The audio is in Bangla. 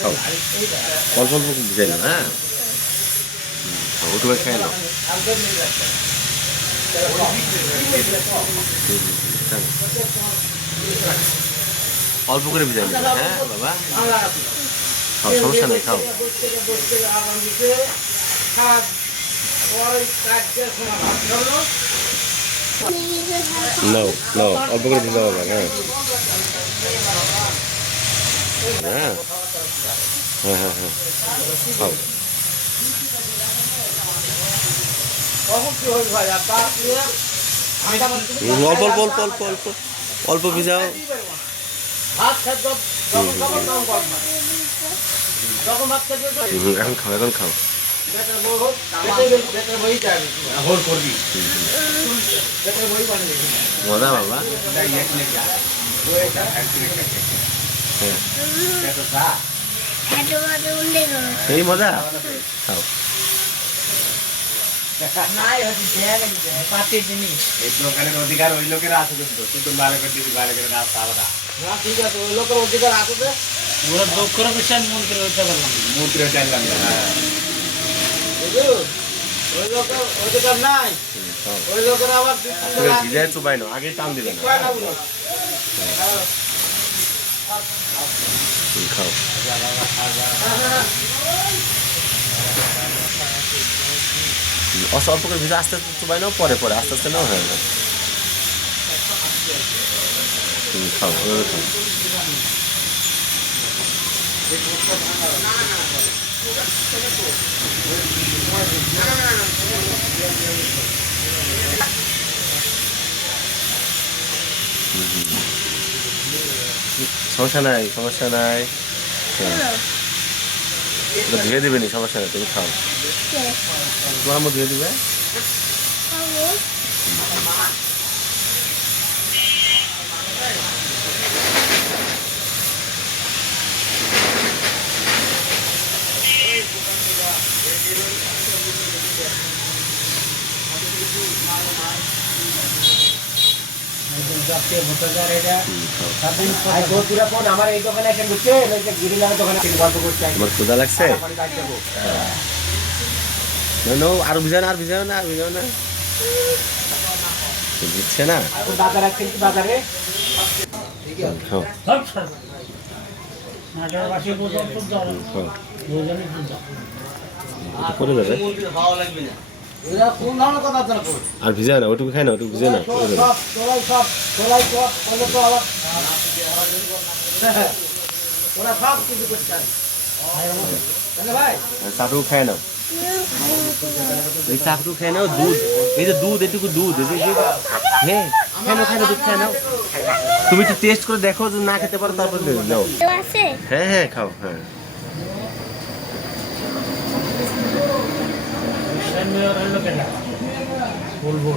খাও অল্প অল্প ভিজাই না, হ্যাঁ ওটু খাই নাও। অল্প করে ভিজাই নেবে, হ্যাঁ বাবা খাও, সমস্যা নেই খাও। নাও নাও অল্প করে ভিজাও বাবা, হ্যাঁ হ্যাঁ হ্যাঁ হ্যাঁ হ্যাঁ খাও। অল্প অল্প অল্প অল্প অল্প অল্প ভিজাও। এখন খাও, এখন খাও। মজা বাবা, সেই মজা খাও। অধিকার ওই লোকের আছে, কিন্তু শুধু বালকের দিদি বালকের রাস্তা আলাদা। ঠিক আছে, ওই লোকের অধিকার আছে, ওরা দক্ষর বিষয় মন্ত্রী হইতে পারলাম, মন্ত্রী হইতে পারলাম না। ওই লোকের অধিকার নাই, ওই লোকের আবার ভিজায় চুবাই নাও, আগে টান দিবে না। খাও অল্প করে ভিজা, আস্তে আস্তে চুবাই নাও, পরে পরে আস্তে আস্তে নাও, হয়ে যাবে। খাও খাও। সমস্যা নাই, সমস্যা নাই, ধুয়ে দেবে নি, সমস্যা নেই, তুমি খাও। তোমার আম্মু ধুয়ে দিবে। তোমার ক্ষুধা লাগছে? আর ভিজাও না, আর ভিজাও না, আর ভিজাও না, বুঝছে না। করে দেবে আর ভিজা না, ওটুকু খাই না, ওটুকু ভিজে না। চাটুকু খাই নাও, এই চাটুকু খাই নাও। দুধ, এই যে দুধ, এটুকু দুধ, হ্যাঁ খাই নাও, খাই নাও, দুধ খাই নাও। তুমি একটু টেস্ট করে দেখো, যদি না খেতে পারো তারপর নাও। হ্যাঁ হ্যাঁ খাও, হ্যাঁ বলবো।